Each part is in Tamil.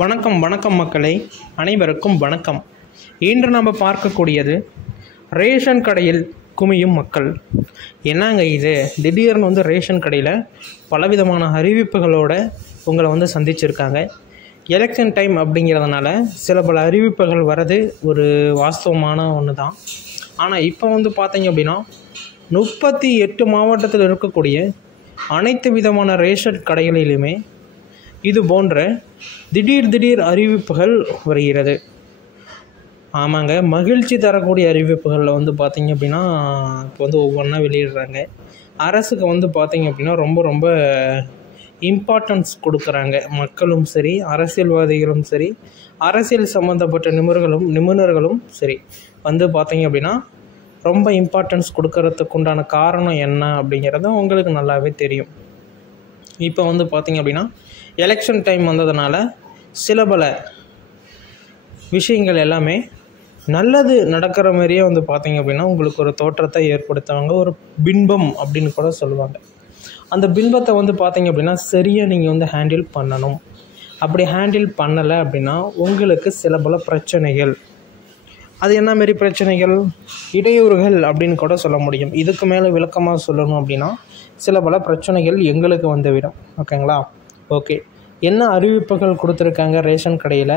வணக்கம் வணக்கம் மக்களே, அனைவருக்கும் வணக்கம். இன்று நம்ம பார்க்கக்கூடியது ரேஷன் கடையில் குமியும் மக்கள். என்னங்க இது, திடீர்னு ரேஷன் கடையில் பலவிதமான அறிவிப்புகளோட உங்களை சந்திச்சிருக்காங்க. எலெக்ஷன் டைம் அப்படிங்கிறதுனால சில பல அறிவிப்புகள் வர்றது ஒரு வாஸ்தவமான ஒன்று தான். ஆனால் இப்போ பார்த்தீங்க அப்படின்னா 38 மாவட்டத்தில் இருக்கக்கூடிய அனைத்து விதமான ரேஷன் கடைகளிலுமே இது போன்ற திடீர் அறிவிப்புகள் வருகிறது. ஆமாங்க, மகிழ்ச்சி தரக்கூடிய அறிவிப்புகளில் பார்த்தீங்க அப்படின்னா இப்போ ஒவ்வொன்றா வெளியிடுறாங்க. அரசுக்கு பார்த்தீங்க அப்படின்னா ரொம்ப இம்பார்ட்டன்ஸ் கொடுக்குறாங்க. மக்களும் சரி, அரசியல்வாதிகளும் சரி, அரசியல் சம்மந்தப்பட்ட நிபுணர்களும் சரி பார்த்தீங்க அப்படின்னா ரொம்ப இம்பார்ட்டன்ஸ் கொடுக்கறதுக்கு உண்டான காரணம் என்ன அப்படிங்கிறது உங்களுக்கு நல்லாவே தெரியும். இப்போ பார்த்தீங்க அப்படின்னா எலெக்ஷன் டைம் வந்ததுனால சில பல விஷயங்கள் எல்லாமே நல்லது நடக்கிற மாதிரியே பார்த்தீங்க அப்படின்னா உங்களுக்கு ஒரு தோற்றத்தை ஏற்படுத்துவாங்க. ஒரு பின்பம் அப்படின்னு கூட சொல்லுவாங்க. அந்த பின்பத்தை பார்த்தீங்க அப்படின்னா சரியாக நீங்கள் ஹேண்டில் பண்ணணும். அப்படி ஹேண்டில் பண்ணலை அப்படின்னா உங்களுக்கு சில பல பிரச்சனைகள், அது என்ன மாரி பிரச்சனைகள், இடையூறுகள் அப்படின்னு கூட சொல்ல முடியும். இதுக்கு மேலே விளக்கமாக சொல்லணும் அப்படின்னா சில பல பிரச்சனைகள் எங்களுக்கு வந்துவிடும். ஓகேங்களா? ஓகே, என்ன அறிவிப்புகள் கொடுத்துருக்காங்க ரேஷன் கடையில்,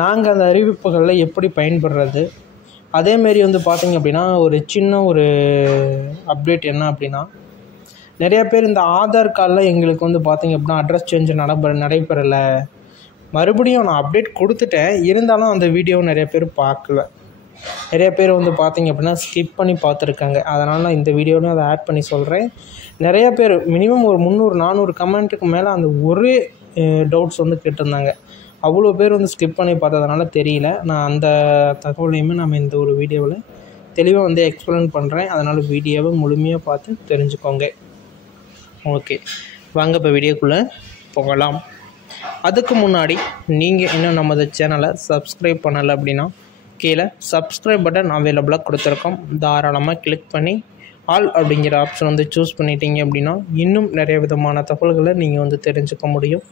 நாங்கள் அந்த அறிவிப்புகளில் எப்படி பயன்படுறது, அதேமாரி பார்த்தீங்க அப்படின்னா ஒரு சின்ன அப்டேட் என்ன அப்படின்னா, நிறையா பேர் இந்த ஆதார் கார்டில் எங்களுக்கு பார்த்தீங்க அப்படின்னா அட்ரஸ் சேஞ்ச் நடைபெறலை. மறுபடியும் நான் அப்டேட் கொடுத்துட்டேன், இருந்தாலும் அந்த வீடியோ நிறைய பேர் பார்க்கல. நிறைய பேர் பார்த்தீங்க அப்படின்னா ஸ்கிப் பண்ணி பார்த்துருக்காங்க. அதனால் நான் இந்த வீடியோவில் அதை ஆட் பண்ணி சொல்கிறேன். நிறையா பேர் மினிமம் ஒரு 300-400 கமெண்ட்டுக்கு மேலே அந்த ஒரே டவுட்ஸ் கேட்டிருந்தாங்க. அவ்வளோ பேர் ஸ்கிப் பண்ணி பார்த்ததுனால தெரியல. நான் அந்த தகவலையுமே நம்ம இந்த ஒரு வீடியோவில் தெளிவாக எக்ஸ்பிளைன் பண்ணுறேன். அதனால் வீடியோவை முழுமையாக பார்த்து தெரிஞ்சுக்கோங்க. ஓகே, வாங்க இப்போ வீடியோக்குள்ளே போகலாம். அதுக்கு முன்னாடி நீங்கள் இன்னும் நமது சேனலை சப்ஸ்கிரைப் பண்ணலை அப்படின்னா கீழே சப்ஸ்கிரைப் பட்டன் அவைலபிளாக கொடுத்துருக்கோம். தாராளமாக கிளிக் பண்ணி ஆல் அப்படிங்கிற ஆப்ஷன் சூஸ் பண்ணிட்டீங்க அப்படின்னா இன்னும் நிறைய விதமான தகவல்களை நீங்கள் தெரிஞ்சுக்க முடியும்.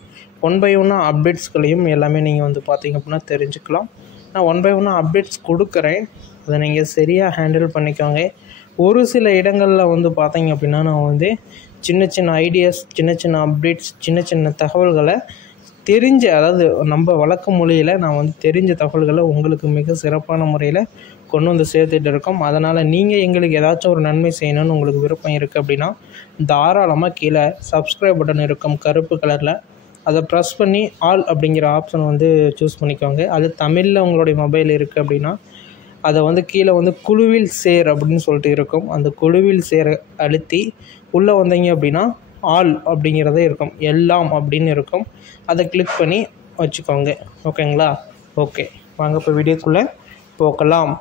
1 by 1 அப்டேட்ஸ்களையும் எல்லாமே நீங்கள் பார்த்தீங்க அப்படின்னா தெரிஞ்சுக்கலாம். நான் 1 by 1 அப்டேட்ஸ் கொடுக்குறேன், அதை நீங்கள் சரியாக ஹேண்டில் பண்ணிக்கோங்க. ஒரு சில இடங்களில் பார்த்தீங்க அப்படின்னா நான் சின்ன ஐடியாஸ், சின்ன அப்டேட்ஸ், சின்ன தகவல்களை தெரிஞ்ச, அதாவது நம்ம வழக்கு மொழியில் நான் தெரிஞ்ச தகவல்களை உங்களுக்கு மிக சிறப்பான முறையில் கொண்டு சேர்த்துட்டு இருக்கோம். அதனால் நீங்கள் எங்களுக்கு ஏதாச்சும் ஒரு நன்மை செய்யணும்னு உங்களுக்கு விருப்பம் இருக்குது அப்படின்னா தாராளமாக கீழே சப்ஸ்கிரைப் பட்டன் இருக்கும் கருப்பு கலரில், அதை ப்ரெஸ் பண்ணி ஆல் அப்படிங்கிற ஆப்ஷன் சூஸ் பண்ணிக்கோங்க. அது தமிழில் உங்களுடைய மொபைல் இருக்குது அப்படின்னா அதை கீழே குழுவில் சேர் அப்படின்னு சொல்லிட்டு இருக்கும். அந்த குழுவில் சேர அழுத்தி உள்ளே வந்தீங்க அப்படின்னா ஆல் அப்படிங்கிறதே இருக்கும், எல்லாம் அப்படின்னு இருக்கும். அதை கிளிக் பண்ணி வச்சுக்கோங்க. ஓகேங்களா? ஓகே, வாங்க இப்போ வீடியோக்குள்ளே போகலாம்.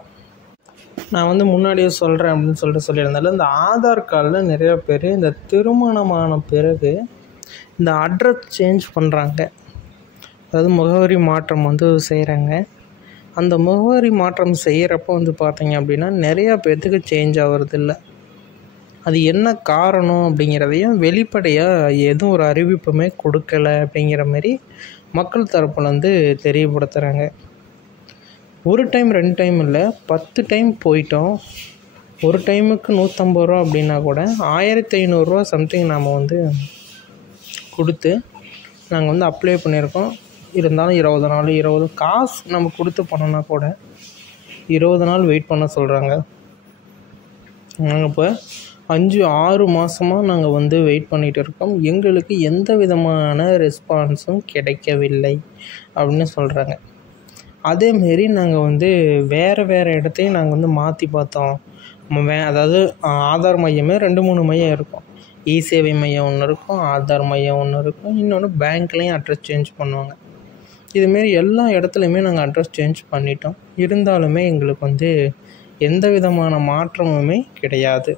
நான் முன்னாடியே சொல்கிறேன் அப்படின்னு சொல்லியிருந்தாலும் இந்த ஆதார் கார்டில் நிறைய பேர் இந்த திருமணமான பிறகு இந்த அட்ரஸ் சேஞ்ச் பண்ணுறாங்க. அதாவது முகவரி மாற்றம் செய்கிறாங்க. அந்த முகவரி மாற்றம் செய்கிறப்போ பார்த்தீங்க அப்படின்னா நிறையா பேர்த்துக்கு சேஞ்ச் ஆகிறது இல்லை. அது என்ன காரணம் அப்படிங்கிறதையும் வெளிப்படையாக எதுவும் ஒரு அறிவிப்புமே கொடுக்கலை அப்படிங்கிற மாதிரி மக்கள் தரப்பில் தெரியப்படுத்துகிறாங்க. ஒரு டைம் 2 டைம் இல்லை, 10 டைம் போயிட்டோம். ஒரு டைமுக்கு 150 ரூபா அப்படின்னா கூட 1500 ரூபா சம்திங் நாம் கொடுத்து நாங்கள் அப்ளை பண்ணியிருக்கோம். இருந்தாலும் 20 நாள் காசு நம்ம கொடுத்து பண்ணோன்னா கூட 20 நாள் வெயிட் பண்ண சொல்கிறாங்க. நாங்கள் இப்போ 5-6 மாதமாக நாங்கள் வெயிட் பண்ணிகிட்டு இருக்கோம். எங்களுக்கு எந்த விதமான ரெஸ்பான்ஸும் கிடைக்கவில்லை அப்படின்னு சொல்கிறாங்க. அதேமாரி நாங்கள் வேறு இடத்தையும் நாங்கள் மாற்றி பார்த்தோம். அதாவது ஆதார் மையமே 2-3 மையம் இருக்கும். இ-சேவை மையம் ஒன்று இருக்கும், ஆதார் மையம் ஒன்று இருக்கும், இன்னொன்று பேங்க்லேயும் அட்ரஸ் சேஞ்ச் பண்ணுவாங்க. இதுமாரி எல்லா இடத்துலையுமே நாங்கள் அட்ரஸ் சேஞ்ச் பண்ணிட்டோம். இருந்தாலுமே எங்களுக்கு எந்த விதமான மாற்றமுமே கிடையாது.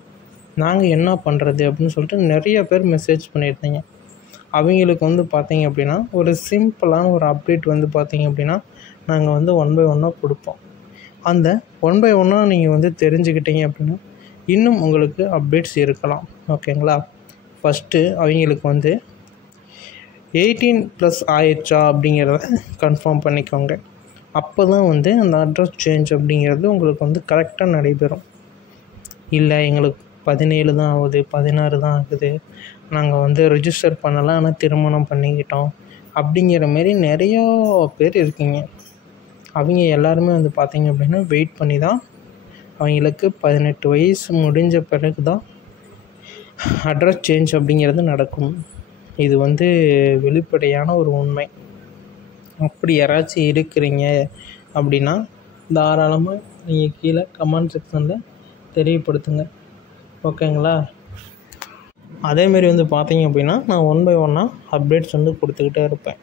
நாங்கள் என்ன பண்ணுறது அப்படின்னு சொல்லிட்டு நிறைய பேர் மெசேஜ் பண்ணியிருந்தீங்க. அவங்களுக்கு பார்த்தீங்க அப்படின்னா ஒரு சிம்பிளான ஒரு அப்டேட் பார்த்தீங்க அப்படின்னா நாங்கள் 1 by 1 கொடுப்போம். அந்த 1 by 1 நீங்கள் தெரிஞ்சுக்கிட்டீங்க அப்படின்னா இன்னும் உங்களுக்கு அப்டேட்ஸ் இருக்கலாம். ஓகேங்களா? ஃபஸ்ட்டு அவங்களுக்கு 18+ ஆயிடுச்சா அப்படிங்கிறத கன்ஃபார்ம் பண்ணிக்கோங்க. அப்போ தான் வந்து அந்த அட்ரஸ் சேஞ்ச் அப்படிங்கிறது உங்களுக்கு வந்து கரெக்டாக நடைபெறும். இல்லை எங்களுக்கு 17 தான் ஆகுது, 16 தான் ஆகுது, நாங்கள் வந்து ரிஜிஸ்டர் பண்ணலாம் ஆனால் திருமணம் பண்ணிக்கிட்டோம் அப்படிங்கிற மாரி நிறையா பேர் இருக்கீங்க. அவங்க எல்லாருமே வந்து பார்த்திங்க அப்படின்னா வெயிட் பண்ணி தான் அவங்களுக்கு 18 வயசு முடிஞ்ச பிறகு தான் அட்ரஸ் சேஞ்ச் அப்படிங்கிறது நடக்கும். இது வந்து வெளிப்படையான ஒரு உண்மை. அப்படி யாராச்சும் இருக்கிறீங்க அப்படின்னா தாராளமாக நீங்கள் கீழே கமெண்ட் செக்ஷனில் தெரியப்படுத்துங்க. ஓகேங்களா? அதேமாரி வந்து பார்த்தீங்க அப்படின்னா நான் 1 by 1 அப்டேட்ஸ் வந்து கொடுத்துக்கிட்டே இருப்பேன்.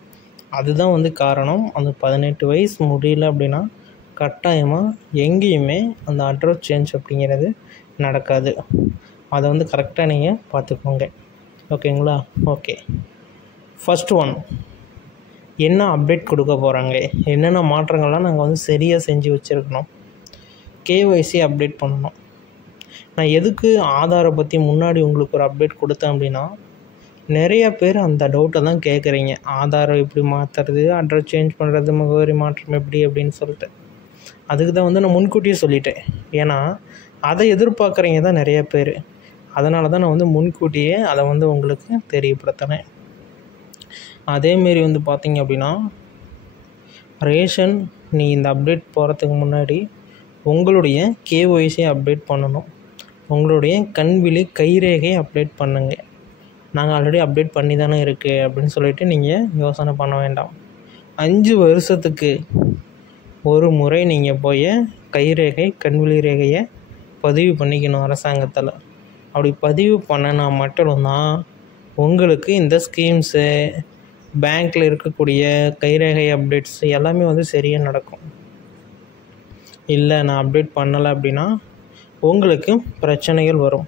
அதுதான் வந்து காரணம். அந்த 18 வயசு முடியல அப்படின்னா கட்டாயமாக எங்கேயுமே அந்த அட்ரஸ் சேஞ்ச் அப்படிங்கிறது நடக்காது. அதை வந்து கரெக்டாக நீங்கள் பார்த்துக்கோங்க. ஓகேங்களா? ஓகே, ஃபஸ்ட் ஒன், என்ன அப்டேட் கொடுக்க போகிறாங்க, என்னென்ன மாற்றங்கள்லாம் நாங்கள் வந்து சரியாக செஞ்சு வச்சுருக்கணும். KYC அப்டேட் பண்ணணும். நான் எதுக்கு ஆதாரை பற்றி முன்னாடி உங்களுக்கு ஒரு அப்டேட் கொடுத்தேன் அப்படின்னா, நிறைய பேர் அந்த டவுட்டை தான் கேட்குறீங்க. ஆதாரை எப்படி மாற்றுறது, அட்ரஸ் சேஞ்ச் பண்ணுறது, முகவரி மாற்றம் எப்படி அப்படின்னு சொல்லிட்டு. அதுக்கு தான் வந்து நான் முன்கூட்டியே சொல்லிட்டேன். ஏன்னா அதை எதிர்பார்க்குறீங்க தான் நிறைய பேர். அதனால தான் நான் வந்து முன்கூட்டியே அதை வந்து உங்களுக்கு தெரியப்படுத்தினேன். அதேமாரி வந்து பார்த்திங்க அப்படின்னா ரேஷன் நீ இந்த அப்டேட் போகிறதுக்கு முன்னாடி உங்களுடைய KYC அப்டேட் பண்ணணும். உங்களுடைய கண்விழி கைரேகை அப்டேட் பண்ணுங்க. நாங்கள் ஆல்ரெடி அப்டேட் பண்ணி தானே இருக்குது அப்படின்னு சொல்லிட்டு நீங்கள் யோசனை பண்ண வேண்டாம். 5 வருஷத்துக்கு ஒரு முறை நீங்கள் போய் கைரேகை கண்விழி ரேகையை பதிவு பண்ணிக்கணும் அரசாங்கத்தில். அப்படி பதிவு பண்ணினா மட்டும்தான் உங்களுக்கு இந்த ஸ்கீம்ஸு, பேங்க்கில் இருக்கக்கூடிய கைரேகை அப்டேட்ஸ் எல்லாமே வந்து சரியாக நடக்கும். இல்லை நான் அப்டேட் பண்ணலை அப்படின்னா உங்களுக்கு பிரச்சனைகள் வரும்.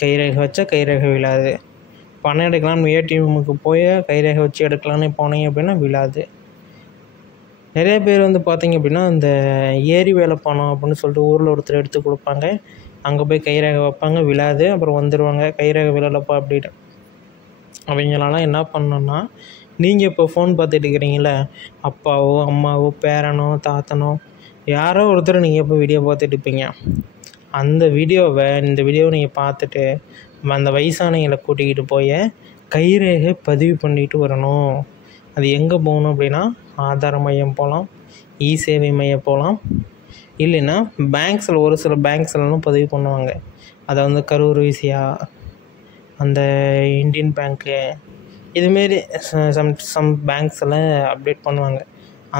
கைரேகை வச்சா கைரேகை விழாது. பணம் எடுக்கலாம்னு ATMக்கு போய் கைரேகை வச்சு எடுக்கலான்னு போனீங்க அப்படின்னா விழாது. நிறைய பேர் வந்து பார்த்திங்க அப்படின்னா இந்த ஏரி வேலை பணம் அப்படின்னு சொல்லிட்டு ஊரில் ஒருத்தர் எடுத்து கொடுப்பாங்க. அங்கே போய் கைரேகை வைப்பாங்க, விழாது. அப்புறம் வந்துடுவாங்க, கைரேகை விழலப்பா அப்படின்னு. அவங்களாலாம் என்ன பண்ணணுன்னா, நீங்கள் இப்போ ஃபோன் பார்த்துட்டு இருக்கிறீங்கள, அப்பாவோ அம்மாவோ பேரனோ தாத்தனோ யாரோ ஒருத்தர் நீங்கள் இப்போ வீடியோ பார்த்துட்டு இருப்பீங்க. அந்த இந்த வீடியோவை நீங்கள் பார்த்துட்டு அந்த வயசானவங்களை கூட்டிக்கிட்டு போய் கைரேகை பதிவு பண்ணிட்டு வரணும். அது எங்கே போகணும் அப்படின்னா ஆதார மையம் போகலாம், சேவை மையம் போகலாம், இல்லைன்னா பேங்க்ஸில் ஒரு சில பேங்க்ஸ்லாம் பதிவு பண்ணுவாங்க. அதை வந்து கரூர் வைசியா, அந்த இந்தியன் பேங்க்கு, இதுமாரி சம் பேங்க்ஸ் எல்லாம் அப்டேட் பண்ணுவாங்க.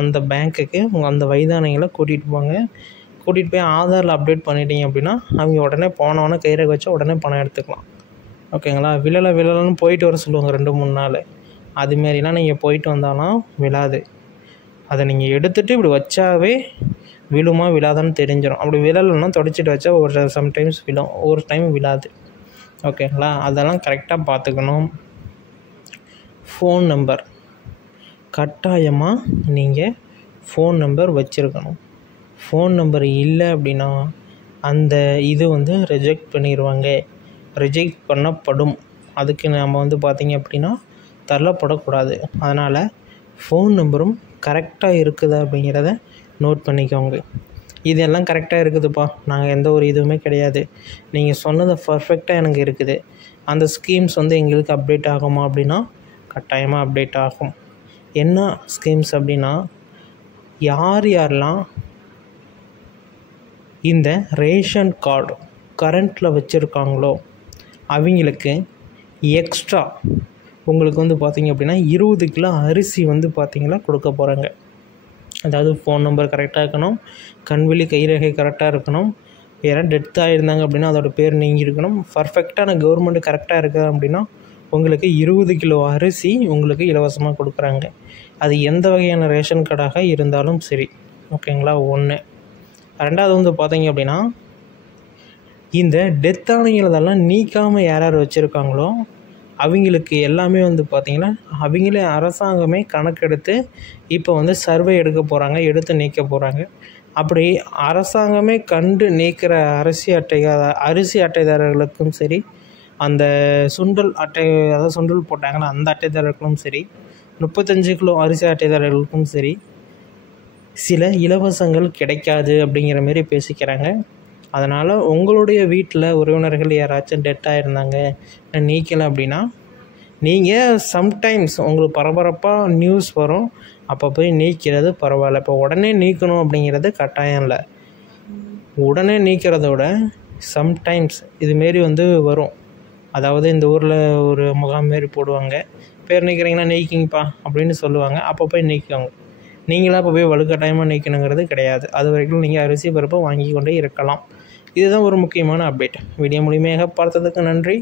அந்த பேங்க்குக்கு அந்த வயதானவங்களை கூட்டிகிட்டு போங்க. கூட்டிகிட்டு போய் ஆதாரில் அப்டேட் பண்ணிட்டீங்க அப்படின்னா அவங்க உடனே போனவொடனே கைரேகை வச்சா உடனே பணம் எடுத்துக்கலாம். ஓகேங்களா? விழலைன்னு போயிட்டு வர சொல்லுவாங்க 2-3 நாள். அதுமாரிலாம் நீங்கள் போயிட்டு வந்தாலும் விழாது. அதை நீங்கள் எடுத்துகிட்டு இப்படி வச்சாவே விழுமா விழாதான்னு தெரிஞ்சிடும். அப்படி விழலைன்னா தொடச்சிட்டு வச்சா ஒரு சம்டைம்ஸ் விழும், ஒரு டைம் விழாது. ஓகேங்களா? அதெல்லாம் கரெக்டாக பார்த்துக்கணும். ஃபோன் நம்பர் கட்டாயமாக நீங்கள் ஃபோன் நம்பர் வச்சுருக்கணும். ஃபோன் நம்பர் இல்லை அப்படின்னா அந்த இது வந்து ரிஜெக்ட் பண்ணிடுவாங்க, ரிஜெக்ட் பண்ணப்படும். அதுக்கு நம்ம வந்து பார்த்திங்க அப்படின்னா தள்ளப்படக்கூடாது. அதனால் ஃபோன் நம்பரும் கரெக்டாக இருக்குதா அப்படிங்கிறத நோட் பண்ணிக்கோங்க. இதெல்லாம் கரெக்டாக இருக்குதுப்பா, நாங்கள் எந்த ஒரு இதுவுமே கிடையாது, நீங்கள் சொன்னது பர்ஃபெக்டாக எனக்கு இருக்குது, அந்த ஸ்கீம்ஸ் வந்து எங்களுக்கு அப்டேட் ஆகுமா அப்படின்னா கட்டாயமாக அப்டேட் ஆகும். என்ன ஸ்கீம்ஸ் அப்படின்னா, யாரெல்லாம் இந்த ரேஷன் கார்டு கரண்ட்டில் வச்சுருக்காங்களோ அவங்களுக்கு எக்ஸ்ட்ரா உங்களுக்கு வந்து பார்த்திங்க அப்படின்னா 20 கிலோ அரிசி வந்து பார்த்திங்கன்னா கொடுக்க போகிறாங்க. அதாவது ஃபோன் நம்பர் கரெக்டாக இருக்கணும், கண்விழி கைரேகை கரெக்டாக இருக்கணும், யாராவது டெத் ஆகிருந்தாங்க அப்படின்னா அதோட பேர் நீங்கி இருக்கணும், பர்ஃபெக்டான கவர்மெண்ட் கரெக்டாக இருக்குது அப்படின்னா உங்களுக்கு 20 கிலோ அரிசி உங்களுக்கு இலவசமாக கொடுக்குறாங்க. அது எந்த வகையான ரேஷன் கார்டாக இருந்தாலும் சரி. ஓகேங்களா? 1. 2வது வந்து பார்த்தீங்க அப்படின்னா, இந்த டெத்தானங்களதெல்லாம் நீக்காமல் யார் வச்சுருக்காங்களோ அவங்களுக்கு எல்லாமே வந்து பார்த்திங்கன்னா அவங்களே அரசாங்கமே கணக்கெடுத்து இப்போ வந்து சர்வே எடுக்க போகிறாங்க, எடுத்து நீக்க போகிறாங்க. அப்படி அரசாங்கமே கண்டு நீக்கிற அரிசி அட்டைதாரர்களுக்கும் சரி, அந்த சுண்டல் அட்டை, அதாவது சுண்டல் போட்டாங்கன்னா அந்த அட்டைதாரர்களும் சரி, 35 கிலோ அரிசி அட்டைதாரர்களுக்கும் சரி சில இலவசங்கள் கிடைக்காது அப்படிங்கிற மாரி பேசிக்கிறாங்க. அதனால் உங்களுடைய வீட்டில் உறவினர்கள் யாராச்சும் டெத்தாக இருந்தாங்க, நீக்கலை அப்படின்னா நீங்கள் சம்டைம்ஸ் உங்களுக்கு பரபரப்பாக நியூஸ் வரும், அப்போ போய் நீக்கிறது பரவாயில்ல. இப்போ உடனே நீக்கணும் அப்படிங்கிறது கட்டாயம் இல்லை. உடனே நீக்கிறத விட சம்டைம்ஸ் இதுமாரி வரும். அதாவது இந்த ஊரில் ஒரு முகாம் மாரி போடுவாங்க, பேர் நீக்கிறீங்கன்னா நீக்கிங்கப்பா அப்படின்னு சொல்லுவாங்க. அப்போ போய் நீக்குவாங்க. நீங்களாக இப்போ போய் வலுக்கட்டாயமாக நீக்கணுங்கிறது கிடையாது. அது வரைக்கும் நீங்கள் அரிசி பருப்பை வாங்கி கொண்டே இருக்கலாம். இதுதான் ஒரு முக்கியமான அப்டேட். வீடியோ முழுமையாக பார்த்ததுக்கு நன்றி.